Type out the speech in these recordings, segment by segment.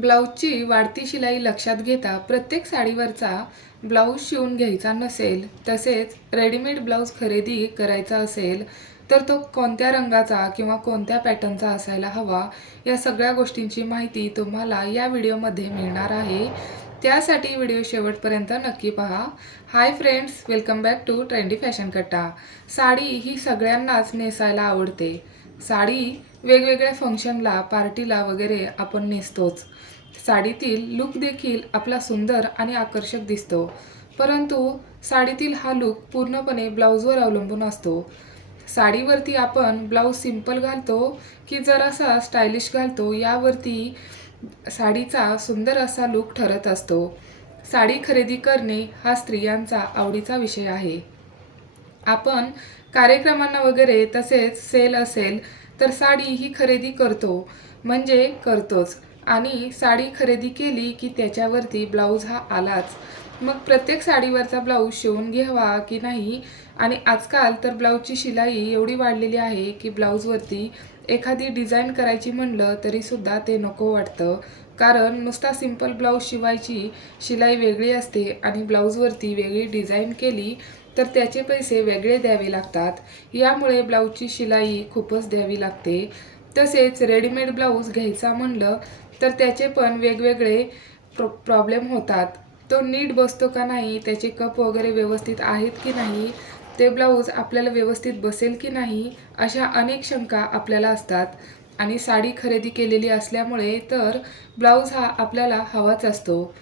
ब्लाऊजची वाढती शिलाई लक्षात घेता प्रत्येक साडीवरचा ब्लाऊज शिवून घ्यायचा नसेल तसेच रेडीमेड ब्लाऊज खरेदी करायचा असेल तर तो कोणत्या रंगाचा किंवा कोणत्या पॅटर्नचा असायला हवा या सगळ्या गोष्टींची माहिती तुम्हाला या व्हिडिओमध्ये मिळणार आहे. त्यासाठी व्हिडिओ शेवटपर्यंत नक्की पहा. Hi friends welcome back to trendy fashion Katta sari ही सगळ्यांनाच नेसायला आवडते. साडी वेगवेगळ्या फंक्शनला पार्टीला वगैरे आपण नेसतोच. साडीतील लुक देखील आपला सुंदर आणि आकर्षक दिसतो. परंतु साडीतील हा लुक पूर्णपणे ब्लाऊजवर अवलंबून असतो. साडीवरती आपण ब्लाऊज सिंपल घालतो की जरासा स्टायलिश घालतो यावरती साडीचा सुंदर असा लुक ठरत असतो. साडी खरेदी करणे हा स्त्रियांचा आवडीचा विषय आहे. आपण कार्यक्रमांना वगैरे तसेच सेल असेल तर साडी ही खरेदी करतो. म्हणजे करतोच. आणि साडी खरेदी केली की त्याच्यावरती ब्लाऊज हा आलाच. मग प्रत्येक साडीवरचा ब्लाऊज शिवून घ्यावा की नाही? आणि आजकाल तर ब्लाऊजची शिलाई एवढी वाढलेली आहे की ब्लाऊजवरती एखादी डिझाईन करायची म्हणलं तरीसुद्धा ते नको वाटतं. कारण नुसता सिंपल ब्लाऊज शिवायची शिलाई वेगळी असते आणि ब्लाऊजवरती वेगळी डिझाईन केली तर त्याचे पैसे वेगळे द्यावे लागतात. यामुळे ब्लाऊजची शिलाई खूपच द्यावी लागते. तसेच रेडीमेड ब्लाऊज घ्यायचा म्हणलं तर त्याचे पण वेगवेगळे प्रो प्रॉब्लेम होतात. तो नीट बसतो का नाही त्याचे कप वगैरे व्यवस्थित आहेत की नाही ते ब्लाऊज आपल्याला व्यवस्थित बसेल की नाही अशा अनेक शंका आपल्याला असतात. आणि साडी खरेदी केलेली असल्यामुळे तर ब्लाऊज हा आपल्याला हवाच असतो.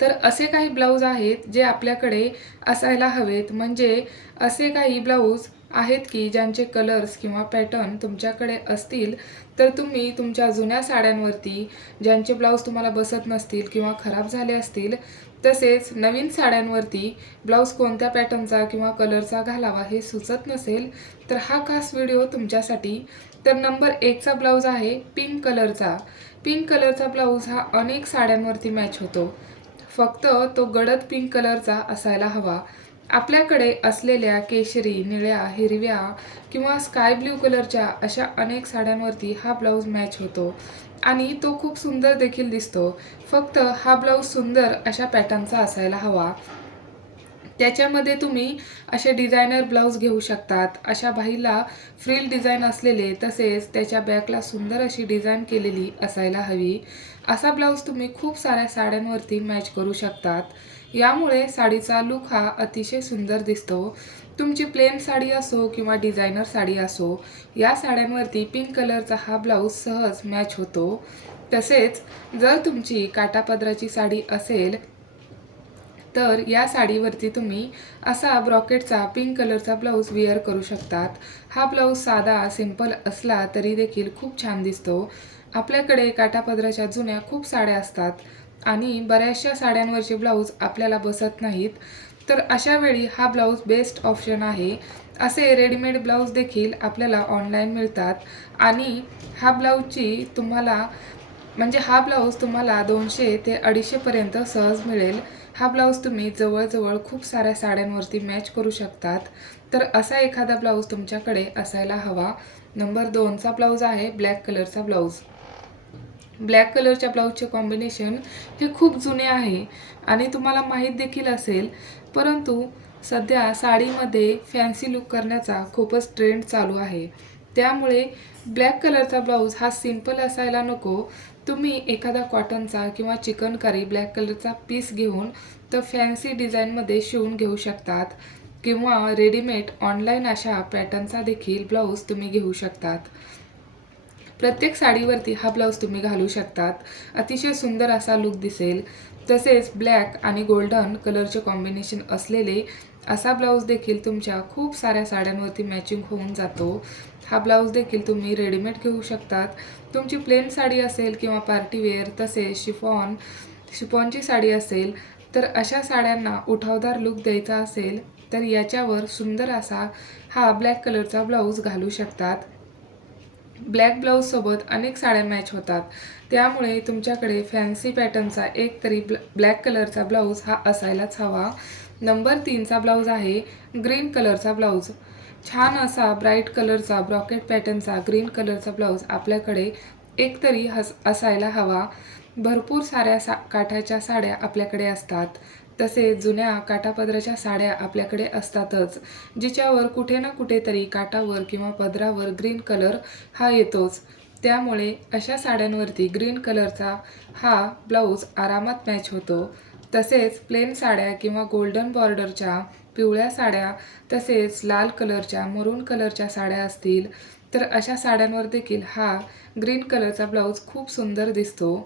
तर असे काही ब्लाऊज आहेत जे आपल्याकडे असायला हवेत. म्हणजे असे काही ब्लाऊज आहेत की ज्यांचे कलर्स किंवा पॅटर्न तुमच्याकडे असतील तर तुम्ही तुमच्या जुन्या साड्यांवरती ज्यांचे ब्लाऊज तुम्हाला बसत नसतील किंवा खराब झाले असतील तसेच नवीन साड्यांवरती ब्लाऊज कोणत्या पॅटर्नचा किंवा कलरचा घालावा हे सुचत नसेल तर हा खास व्हिडिओ तुमच्यासाठी. तर नंबर एकचा ब्लाऊज आहे पिंक कलरचा पिंक कलरचा ब्लाऊज हा अनेक साड्यांवरती मॅच होतो. फक्त तो गडद पिंक कलरचा असायला हवा. आपल्याकडे असलेल्या केशरी निळ्या हिरव्या किंवा स्काय ब्ल्यू कलरच्या अशा अनेक साड्यांवरती हा ब्लाऊज मॅच होतो. आणि तो खूप सुंदर देखील दिसतो. फक्त हा ब्लाऊज सुंदर अशा पॅटर्नचा असायला हवा. त्याच्यामध्ये तुम्ही असे डिझायनर ब्लाऊज घेऊ शकतात. अशा बाहीला फ्रिल डिझाईन असलेले तसेच त्याच्या बॅकला सुंदर अशी डिझाईन केलेली असायला हवी. असा ब्लाऊज तुम्ही खूप साऱ्या साड्यांवरती मॅच करू शकतात. यामुळे साडीचा लुक हा अतिशय सुंदर दिसतो. तुमची प्लेन साडी असो किंवा डिझायनर साडी असो या साड्यांवरती पिंक कलरचा हा ब्लाऊज सहज मॅच होतो. तसेच जर तुमची काटापदराची साडी असेल तर या साडीवरती तुम्ही असा ब्रॉकेटचा पिंक कलरचा ब्लाऊज वेअर करू शकतात. हा ब्लाऊज साधा सिंपल असला तरी देखील खूप छान दिसतो. आपल्याकडे काटापदराच्या जुन्या खूप साड्या असतात आणि बऱ्याचशा साड्यांवरचे ब्लाऊज आपल्याला बसत नाहीत. तर अशा वेळी हा ब्लाऊज बेस्ट ऑप्शन आहे. असे रेडीमेड ब्लाऊज देखील आपल्याला ऑनलाईन मिळतात आणि हा ब्लाऊजची तुम्हाला म्हणजे हा ब्लाऊज तुम्हाला दोनशे ते अडीचशेपर्यंत सहज मिळेल. हा ब्लाऊज तुम्ही जवळजवळ खूप साऱ्या साड्यांवरती मॅच करू शकतात. तर असा एखादा ब्लाऊज तुमच्याकडे असायला हवा. नंबर दोनचा ब्लाऊज आहे ब्लॅक कलरचा ब्लाऊज. ब्लॅक कलरच्या ब्लाऊजचे कॉम्बिनेशन हे खूप जुने आहे आणि तुम्हाला माहीत देखील असेल. परंतु सध्या साडीमध्ये फॅन्सी लुक करण्याचा खूपच ट्रेंड चालू आहे. त्यामुळे ब्लॅक कलरचा ब्लाऊज हा सिंपल असायला नको. तुम्ही एखादा कॉटनचा किंवा चिकनकारी ब्लॅक कलरचा पीस घेऊन तो फॅन्सी डिझाईनमध्ये शिवून घेऊ शकतात. किंवा रेडीमेड ऑनलाईन अशा पॅटर्नचा देखील ब्लाऊज तुम्ही घेऊ शकतात. प्रत्येक साडीवरती हा ब्लाऊज तुम्ही घालू शकतात. अतिशय सुंदर असा लुक दिसेल. तसेच ब्लॅक आणि गोल्डन कलरचे कॉम्बिनेशन असलेले असा ब्लाऊज देखील तुमच्या खूप साऱ्या साड्यांवरती मॅचिंग होऊन जातो. हा ब्लाऊज देखील तुम्ही रेडीमेड घेऊ शकतात. तुमची प्लेन साडी असेल किंवा पार्टीवेअर तसेच शिफॉन शिफॉनची साडी असेल तर अशा साड्यांना उठावदार लुक द्यायचा असेल तर याच्यावर सुंदर असा हा ब्लॅक कलरचा ब्लाऊज घालू शकतात. ब्लॅक ब्लाऊजसोबत अनेक साड्या मॅच होतात. त्यामुळे तुमच्याकडे फॅन्सी पॅटर्नचा एक तरी ब्ल ब्लॅक कलरचा ब्लाऊज हा असायलाच हवा. नंबर तीनचा ब्लाऊज आहे ग्रीन कलरचा ब्लाऊज. छान असा ब्राईट कलरचा ब्रॉकेट पॅटर्नचा ग्रीन कलरचा ब्लाऊज आपल्याकडे एक तरी हस असायला हवा. भरपूर साऱ्या सा काठाच्या साड्या आपल्याकडे असतात. तसेच जुन्या काठापदराच्या साड्या आपल्याकडे असतातच जिच्यावर कुठे ना कुठेतरी काठावर किंवा पदरावर ग्रीन कलर हा येतोच. त्यामुळे अशा साड्यांवरती ग्रीन कलरचा हा ब्लाऊज आरामात मॅच होतो. तसेच प्लेन साड्या किंवा गोल्डन बॉर्डरच्या पिवळ्या साड्या तसेच लाल कलरच्या मरून कलरच्या साड्या असतील तर अशा साड्यांवर देखील हा ग्रीन कलरचा ब्लाऊज खूप सुंदर दिसतो.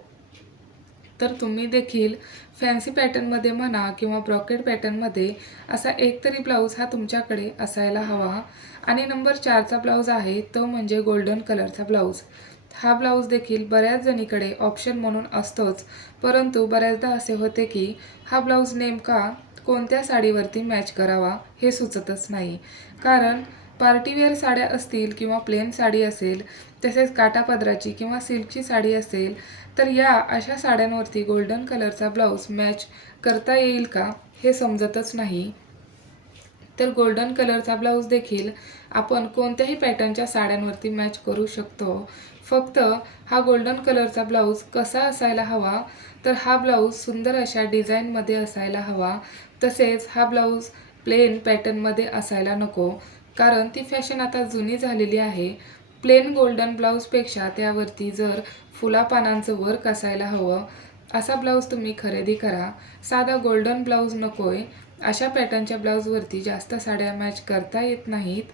तर तुम्ही देखील फॅन्सी पॅटर्नमध्ये म्हणा किंवा ब्रॉकेट पॅटर्नमध्ये असा एक तरी ब्लाऊज हा तुमच्याकडे असायला हवा. आणि नंबर चारचा ब्लाऊज आहे तो म्हणजे गोल्डन कलरचा ब्लाऊज हा ब्लाऊज देखील बऱ्याच जणीकडे ऑप्शन म्हणून असतोच. परंतु बऱ्याचदा असे होते की हा ब्लाऊज नेमका कोणत्या साडीवरती मॅच करावा हे सुचतच नाही. कारण पार्टीवेअर साड्या असतील किंवा प्लेन साडी असेल तसेच काटापदराची किंवा सिल्कची साडी असेल तर या अशा साड्यांवरती गोल्डन कलरचा ब्लाऊज मॅच करता येईल का हे समजतच नाही. तर गोल्डन कलरचा ब्लाऊज देखील आपण कोणत्याही पॅटर्नच्या साड्यांवरती मॅच करू शकतो. फक्त हा गोल्डन कलरचा ब्लाऊज कसा असायला हवा तर हा ब्लाऊज सुंदर अशा डिझाईनमध्ये असायला हवा. तसेच हा ब्लाऊज प्लेन पॅटर्नमध्ये असायला नको कारण ती फॅशन आता जुनी झालेली आहे. प्लेन गोल्डन ब्लाऊजपेक्षा त्यावरती जर फुलापानांचं वर्क असायला हवं असा ब्लाऊज तुम्ही खरेदी करा. साधा गोल्डन ब्लाऊज नको आहे अशा पॅटर्नच्या ब्लाऊजवरती जास्त साड्या मॅच करता येत नाहीत.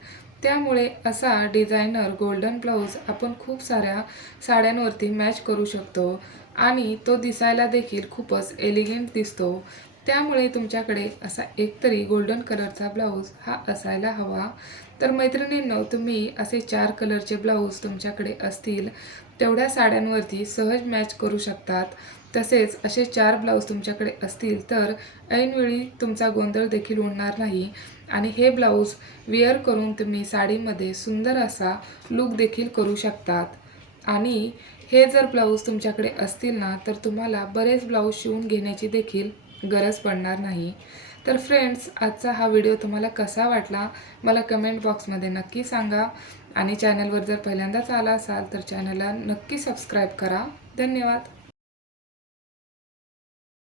त्यामुळे असा डिझायनर गोल्डन ब्लाऊज आपण खूप साऱ्या साड्यांवरती मॅच करू शकतो. आणि तो दिसायला देखील खूपच एलिगंट दिसतो. त्यामुळे तुमच्याकडे असा एकतरी गोल्डन कलरचा ब्लाऊज हा असायला हवा. तर मैत्रिणींनो तुम्ही असे चार कलरचे ब्लाऊज तुमच्याकडे असतील तेवढ्या साड्यांवरती सहज मॅच करू शकतात. तसेच असे चार ब्लाऊज तुमच्याकडे असतील तर ऐनवेळी तुमचा गोंधळ देखील उडणार नाही. आणि हे ब्लाऊज वेअर करून तुम्ही साडीमध्ये सुंदर असा लूक देखील करू शकतात. आणि हे जर ब्लाऊज तुमच्याकडे असतील ना तर तुम्हाला बरेच ब्लाऊज शिवून घेण्याची देखील गरज पडणार नाही. तर फ्रेंड्स आजचा हा व्हिडिओ तुम्हाला कसा वाटला मला कमेंट बॉक्समध्ये नक्की सांगा. आणि चॅनलवर जर पहिल्यांदाच आला असाल तर चॅनलला नक्की सबस्क्राईब करा. धन्यवाद.